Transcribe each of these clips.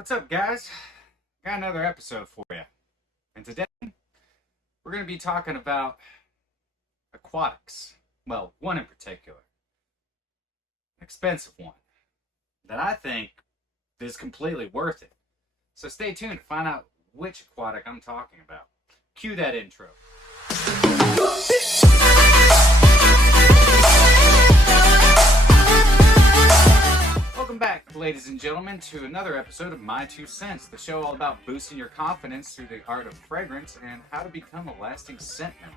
What's up, guys? Got another episode for you. And today, we're going to be talking about aquatics. Well, one in particular. An expensive one. That I think is completely worth it. So stay tuned to find out which aquatic I'm talking about. Cue that intro. Welcome back, ladies and gentlemen, to another episode of My Two Cents, the show all about boosting your confidence through the art of fragrance and how to become a lasting scent man.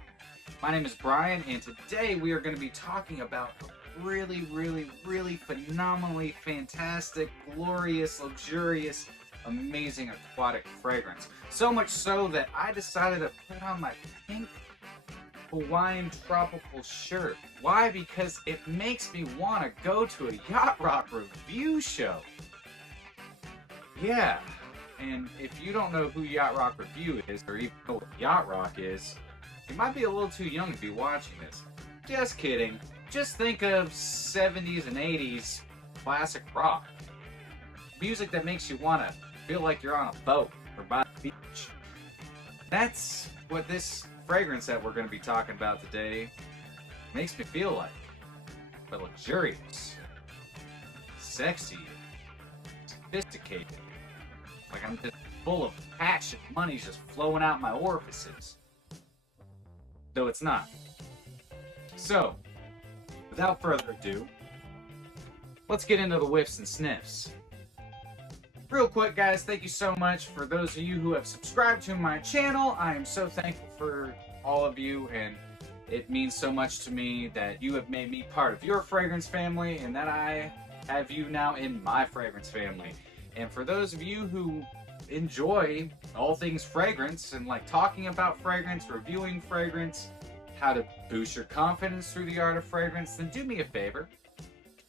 My name is Brian, and today we are going to be talking about a really phenomenally fantastic, glorious, luxurious, amazing aquatic fragrance. So much so that I decided to put on my pink Hawaiian tropical shirt. Why? Because it makes me want to go to a yacht rock review show. Yeah, and if you don't know who Yacht Rock Review is, or even know what Yacht Rock is, you might be a little too young to be watching this. Just kidding. Just think of 70s and 80s classic rock. Music that makes you want to feel like you're on a boat or by the beach. That's what this fragrance that we're going to be talking about today makes me feel like. But luxurious, sexy, sophisticated. Like I'm just full of passion. Money's just flowing out my orifices. Though it's not. So, without further ado, let's get into the whiffs and sniffs. Real quick, guys, thank you so much for those of you who have subscribed to my channel. I am so thankful for all of you, and it means so much to me that you have made me part of your fragrance family and that I have you now in my fragrance family. And for those of you who enjoy all things fragrance and like talking about fragrance, reviewing fragrance, how to boost your confidence through the art of fragrance, then do me a favor.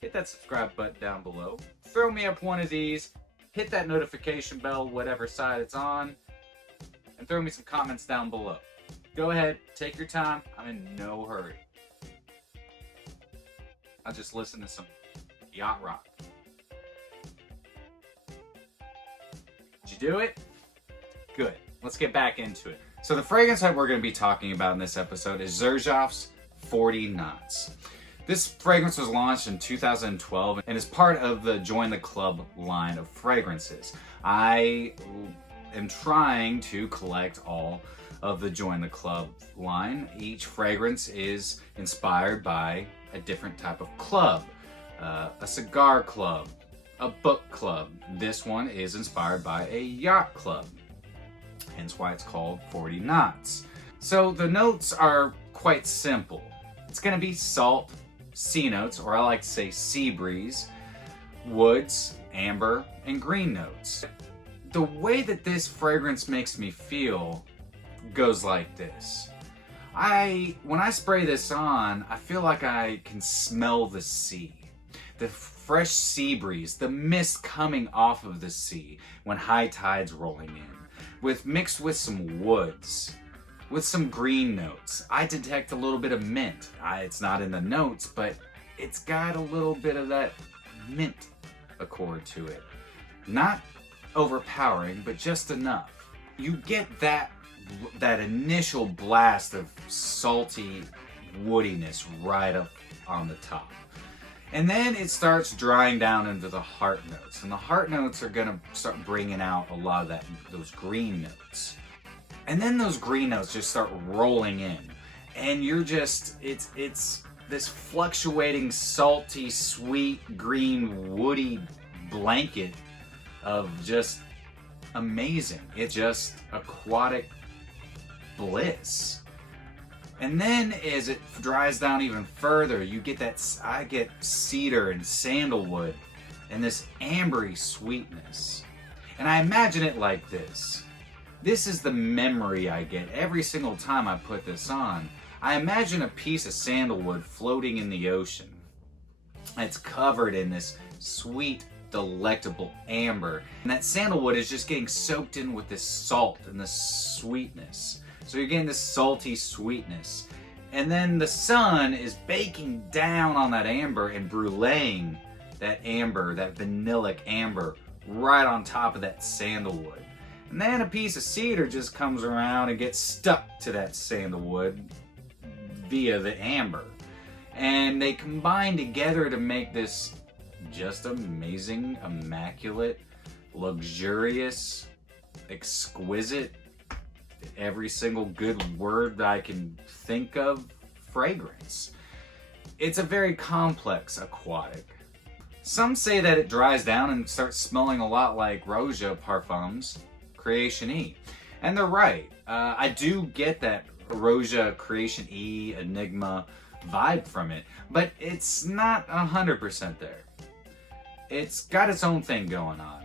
Hit that subscribe button down below. Throw me up one of these. Hit that notification bell, whatever side it's on, and throw me some comments down below. Go ahead, take your time. I'm in no hurry. I'll just listen to some yacht rock. Did you do it? Good. Let's get back into it. So the fragrance that we're going to be talking about in this episode is Xerjoff's 40 Knots. This fragrance was launched in 2012 and is part of the Join the Club line of fragrances. I am trying to collect all of the Join the Club line. Each fragrance is inspired by a different type of club. A cigar club, a book club. This one is inspired by a yacht club, hence why it's called 40 Knots. So the notes are quite simple. It's going to be salt, sea notes, or I like to say sea breeze, woods, amber, and green notes. The way that this fragrance makes me feel goes like this. When I spray this on, I feel like I can smell the sea. The fresh sea breeze, the mist coming off of the sea when high tide's rolling in, mixed with some woods. With some green notes. I detect a little bit of mint. It's not in the notes, but it's got a little bit of that mint accord to it. Not overpowering, but just enough. You get that initial blast of salty woodiness right up on the top. And then it starts drying down into the heart notes. And the heart notes are going to start bringing out a lot of those green notes. And then those green notes just start rolling in. And you're just, it's this fluctuating, salty, sweet, green, woody blanket of just amazing. It's just aquatic bliss. And then as it dries down even further, you get I get cedar and sandalwood and this ambery sweetness. And I imagine it like this. This is the memory I get every single time I put this on. I imagine a piece of sandalwood floating in the ocean. It's covered in this sweet, delectable amber. And that sandalwood is just getting soaked in with this salt and this sweetness. So you're getting this salty sweetness. And then the sun is baking down on that amber and bruleeing that amber, that vanillic amber, right on top of that sandalwood. And then a piece of cedar just comes around and gets stuck to that sandalwood via the amber. And they combine together to make this just amazing, immaculate, luxurious, exquisite, every single good word that I can think of, fragrance. It's a very complex aquatic. Some say that it dries down and starts smelling a lot like Roja Parfums Creation E. And they're right. I do get that Roja Creation E Enigma vibe from it, but it's not 100% there. It's got its own thing going on.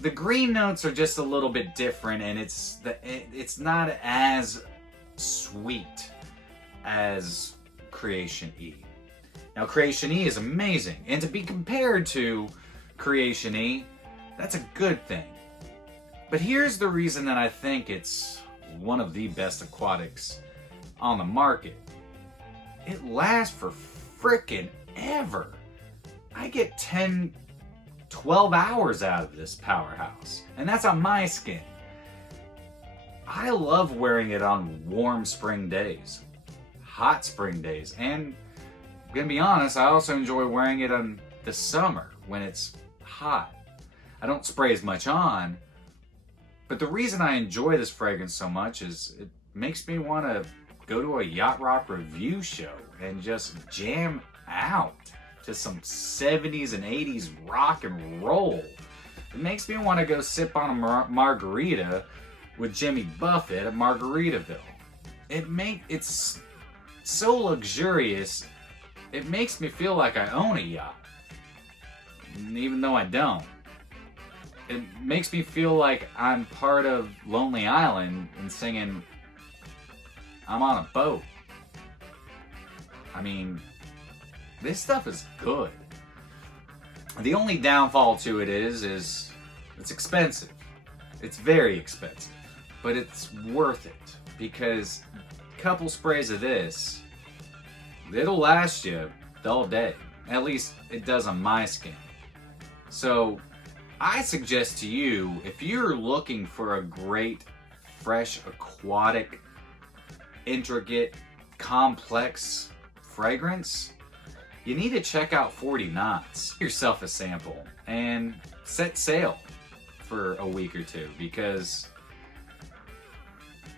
The green notes are just a little bit different, and it's not as sweet as Creation E. Now, Creation E is amazing, and to be compared to Creation E, that's a good thing. But here's the reason that I think it's one of the best aquatics on the market. It lasts for frickin' ever. I get 10, 12 hours out of this powerhouse, and that's on my skin. I love wearing it on warm spring days, hot spring days, and I'm gonna be honest, I also enjoy wearing it on the summer when it's hot. I don't spray as much on, but the reason I enjoy this fragrance so much is it makes me want to go to a yacht rock review show and just jam out to some 70s and 80s rock and roll. It makes me want to go sip on a margarita with Jimmy Buffett at Margaritaville. It's so luxurious, it makes me feel like I own a yacht, even though I don't. It makes me feel like I'm part of Lonely Island and singing, I'm on a boat. I mean, this stuff is good. The only downfall to it is it's expensive. It's very expensive, but it's worth it because a couple sprays of this, it'll last you all day. At least it does on my skin. So I suggest to you, if you're looking for a great, fresh, aquatic, intricate, complex fragrance, you need to check out 40 Knots. Get yourself a sample and set sail for a week or two because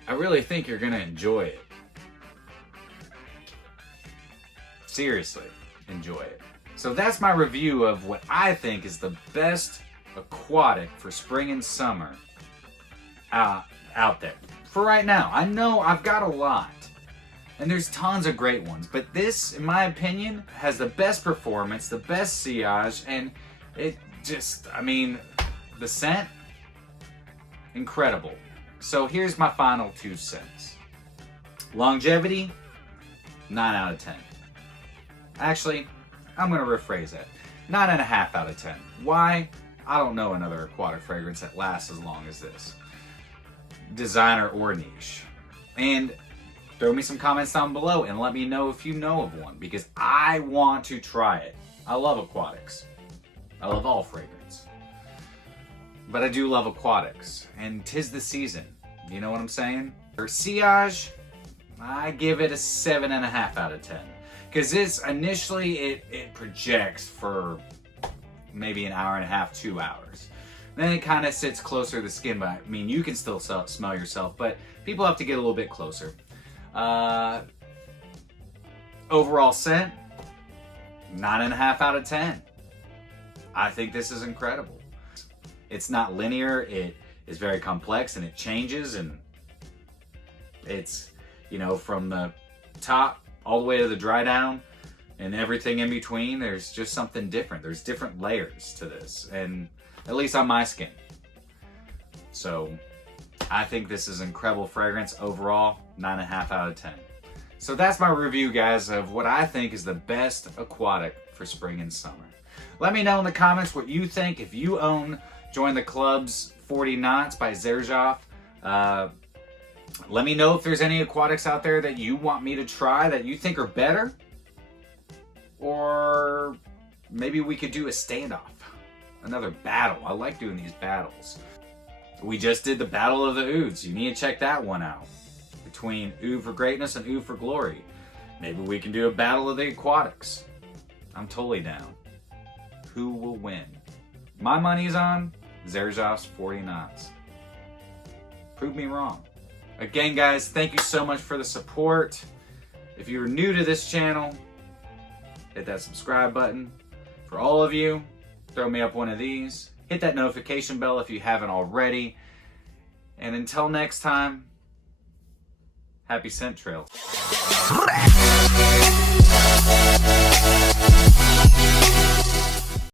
I really think you're gonna enjoy it. Seriously, enjoy it. So that's my review of what I think is the best aquatic for spring and summer out there. For right now, I know I've got a lot, and there's tons of great ones, but this, in my opinion, has the best performance, the best sillage, and it just, I mean, the scent, incredible. So here's my final 2 cents. Longevity, 9 out of 10. Actually, I'm gonna rephrase that. 9.5 out of 10. Why? I don't know another aquatic fragrance that lasts as long as this. Designer or niche. And throw me some comments down below and let me know if you know of one, because I want to try it. I love aquatics. I love all fragrance. But I do love aquatics, and 'tis the season. You know what I'm saying? For sillage, I give it a 7.5 out of 10. Because this, initially, it projects for maybe an hour and a half, 2 hours. Then it kind of sits closer to the skin, but I mean, you can still smell yourself, but people have to get a little bit closer. Overall scent, 9.5 out of 10. I think this is incredible. It's not linear, it is very complex, and it changes, and it's, you know, from the top all the way to the dry down and everything in between. There's just something different. There's different layers to this, and at least on my skin. So I think this is incredible fragrance. Overall, 9.5 out of 10. So that's my review, guys, of what I think is the best aquatic for spring and summer. Let me know in the comments what you think. If you own Join the Club's 40 Knots by Xerjoff, let me know if there's any aquatics out there that you want me to try that you think are better. Or maybe we could do a standoff. another battle. I like doing these battles. We just did the Battle of the Ouds. You need to check that one out. Between Oud for Greatness and Oud for Glory. Maybe we can do a Battle of the Aquatics. I'm totally down. Who will win? My money's on Xerjoff's 40 knots. Prove me wrong. Again, guys, thank you so much for the support. If you're new to this channel, hit that subscribe button. For all of you, throw me up one of these. Hit that notification bell if you haven't already. And until next time, happy scent trails.